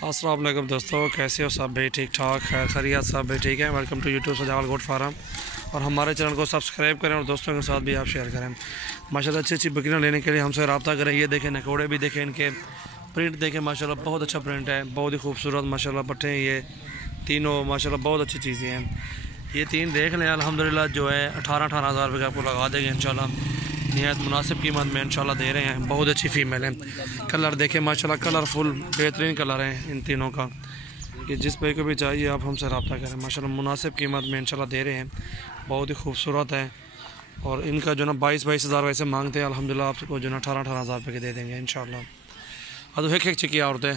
अस्सलाम वालेकुम दोस्तों, कैसे हो सब भाई? ठीक ठाक, खैर खैरियत सब भाई ठीक है। वेलकम टू यूट्यूब सजावल गोट फार्म। और हमारे चैनल को सब्सक्राइब करें और दोस्तों के साथ भी आप शेयर करें। माशाल्लाह अच्छी अच्छी बकरियाँ लेने के लिए हमसे रब्ता करें। ये देखें, नकोड़े भी देखें, इनके प्रिंट देखें, माशाल्लाह बहुत अच्छा प्रिंट है, बहुत ही खूबसूरत माशाल्लाह पट्टे हैं। ये तीनों माशाल्लाह बहुत अच्छी चीज़ें हैं। ये तीन देख लें, अल्हम्दुलिल्लाह जो है 18,000 रुपये आपको लगा देंगे इंशाल्लाह। निहायत मुनासिब कीमत में इंशाल्लाह दे रहे हैं। बहुत अच्छी फ़ीमेल है। कलर देखें माशाल्लाह, कलरफुल बेहतरीन कलर हैं इन तीनों का। ये जिस भाई को भी चाहिए आप हमसे रब्ता करें। माशाल्लाह मुनासिब कीमत में इंशाल्लाह दे रहे हैं, बहुत ही खूबसूरत है। और इनका जो ना 22 हज़ार वैसे मांगते हैं, अल्हम्दुलिल्लाह आपको जो ना 18 हज़ार रुपये के दे देंगे इंशाल्लाह। अब एक चिकी औरतें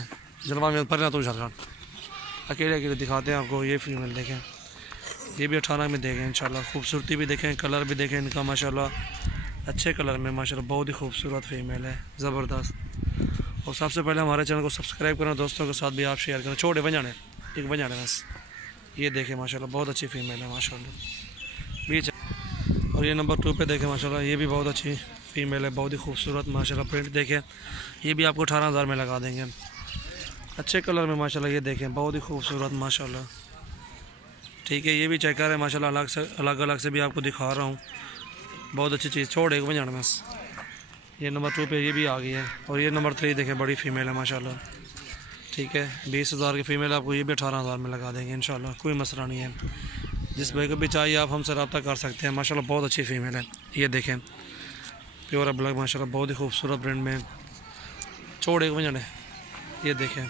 जलवा में पर ना तो झारखंड अकेले अकेले दिखाते हैं आपको। ये फीमेल देखें, ये भी 18 में देंगे इंशाल्लाह। खूबसूरती भी देखें, कलर भी देखें इनका माशाल्लाह, अच्छे कलर में माशाल्लाह, बहुत ही खूबसूरत फीमेल है, ज़बरदस्त। और सबसे पहले हमारे चैनल को सब्सक्राइब करना, दोस्तों के साथ भी आप शेयर करें। छोटे बजाने एक बजाने बस। ये देखें माशाल्लाह, बहुत अच्छी फीमेल है माशाल्लाह, बीच। और ये नंबर 2 पे देखें माशाल्लाह, ये भी बहुत अच्छी फ़ीमेल है, बहुत ही खूबसूरत माशाल्लाह। प्रिंट देखें, ये भी आपको 18,000 में लगा देंगे, अच्छे कलर में माशाल्लाह। ये देखें, बहुत ही खूबसूरत माशाल्लाह, ठीक है। ये भी चेक करें माशाल्लाह, अलग अलग से भी आपको दिखा रहा हूँ, बहुत अच्छी चीज़। छोड़ एक बजाना बस। ये नंबर 2 पे ये भी आ गई है। और ये नंबर 3 देखें, बड़ी फ़ीमेल है माशाल्लाह, ठीक है। 20,000 की फ़ीमेल आपको ये भी 18,000 में लगा देंगे इंशाल्लाह, कोई मसला नहीं है। जिस भाई को भी चाहिए आप हमसे रब्ता कर सकते हैं। माशाल्लाह बहुत अच्छी फ़ीमेल है। ये देखें, प्योर ब्लैक माशाल्लाह, बहुत ही खूबसूरत प्रिंट में। छोड़ एक बजाने, ये देखें,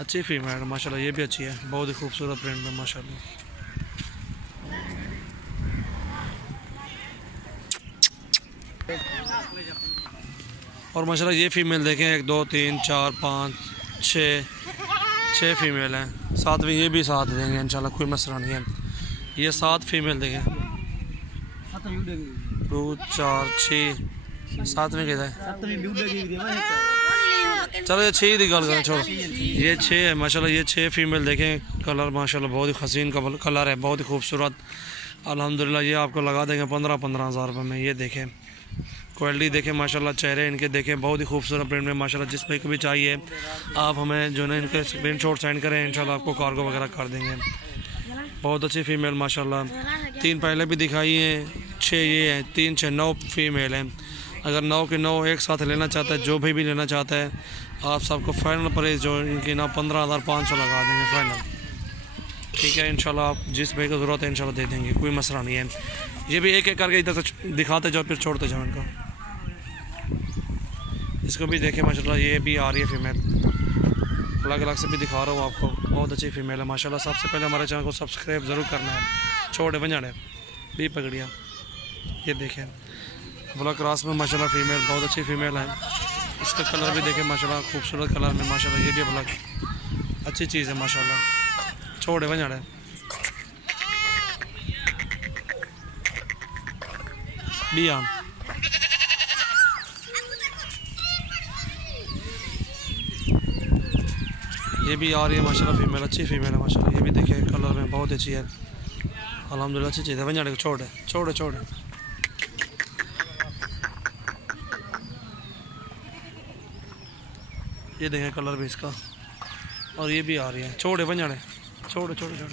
अच्छी फ़ीमेल है माशाल्लाह, ये भी अच्छी है, बहुत ही खूबसूरत प्रिंट में माशाल्लाह। और माशाल्लाह ये फ़ीमेल देखें, 1 2 3 4 5 6 फ़ीमेल हैं। सातवीं ये भी साथ देंगे इंशाल्लाह, कोई मसला नहीं है। ये 7 फ़ीमेल देखें, 2 4 6 सातवीं के चलो ये 6 की गल करें, छोड़ो। ये 6 है माशाल्लाह, ये 6 फ़ीमेल देखें। कलर माशाल्लाह बहुत ही हसीन कलर है, बहुत ही खूबसूरत। अल्हम्दुलिल्लाह ये आपको लगा देंगे 15 हज़ार रुपये में। ये देखें, क्वालिटी देखें माशाल्लाह, चेहरे इनके देखें, बहुत ही खूबसूरत प्रिंट में माशाल्लाह। जिस भाई को भी चाहिए आप हमें जो है इनके स्क्रीनशॉट सेंड करें, इंशाल्लाह आपको कार्गो वगैरह कर देंगे। बहुत अच्छी फ़ीमेल माशाल्लाह, 3 पहले भी दिखाई हैं, 6 ये हैं, 3 6 9 फ़ीमेल हैं। अगर 9 के 9 एक साथ लेना चाहता है, जो भी लेना चाहता है, आप सबको फाइनल प्राइस जो इनकी ना 15,500 लगा देंगे फाइनल, ठीक है। इंशाल्लाह आप जिस भाई को ज़रूरत है इंशाल्लाह दे देंगे, कोई मसला नहीं है। ये भी एक एक करके इधर से दिखाते जाओ, फिर छोड़ते जाओ इनको। इसको भी देखें माशाल्लाह, ये भी आ रही है फ़ीमेल, अलग अलग से भी दिखा रहा हूँ आपको, बहुत अच्छी फ़ीमेल है माशाल्लाह। सबसे पहले हमारे चैनल को सब्सक्राइब ज़रूर करना है। छोटे बजाने भी पकड़िया, ये देखें ब्लैक क्रॉस में माशाल्लाह फ़ीमेल, बहुत अच्छी फ़ीमेल है। इसका कलर भी देखें माशाल्लाह, खूबसूरत कलर में माशाल्लाह, ये भी ब्लैक अच्छी चीज़ है माशाल्लाह। छोटे बजाने भी आम, ये भी आ रही है माशाल्लाह फ़ीमेल, अच्छी फ़ीमेल है माशाल्लाह। ये भी देखें कलर में बहुत अच्छी है अल्हम्दुलिल्लाह, अच्छी चीज़ है। बजाने को छोड़ छोड़ छोड़, ये देखें कलर भी इसका। और ये भी आ रही है, छोड़े बजाने, छोड़ छोड़ छोड़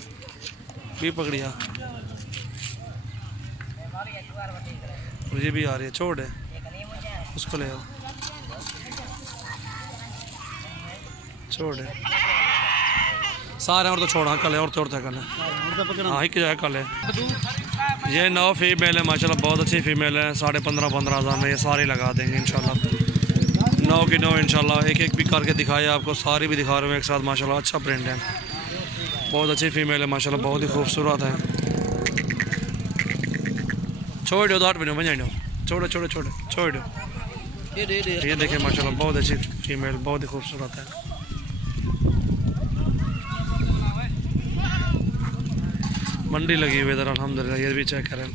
भी पकड़िया। और ये भी आ रही है, छोड़ उसको ले आओ, छोड़ सारे और तो छोड़ा कल है, और तो कल है, हाँ एक जाए कल है। ये 9 फ़ीमेल है माशाल्लाह, बहुत अच्छी फ़ीमेल है। 15,500 हज़ार में ये सारे लगा देंगे इंशाल्लाह, 9 की 9 इंशाल्लाह। एक एक भी करके दिखाए आपको, सारी भी दिखा रहे हूँ एक साथ माशाल्लाह। अच्छा प्रिंट है, बहुत अच्छी फ़ीमेल है माशाल्लाह, बहुत ही खूबसूरत है। छोड़ दो 8 मिनट बजाई दो, छोड़ो छोड़ो छोड़ो छोड़ दो। ये देखें माशाल्लाह, बहुत अच्छी फ़ीमेल, बहुत ही खूबसूरत है। मंडी लगी हुई इधर अल्हम्दुलिल्लाह, ये भी चेक करें।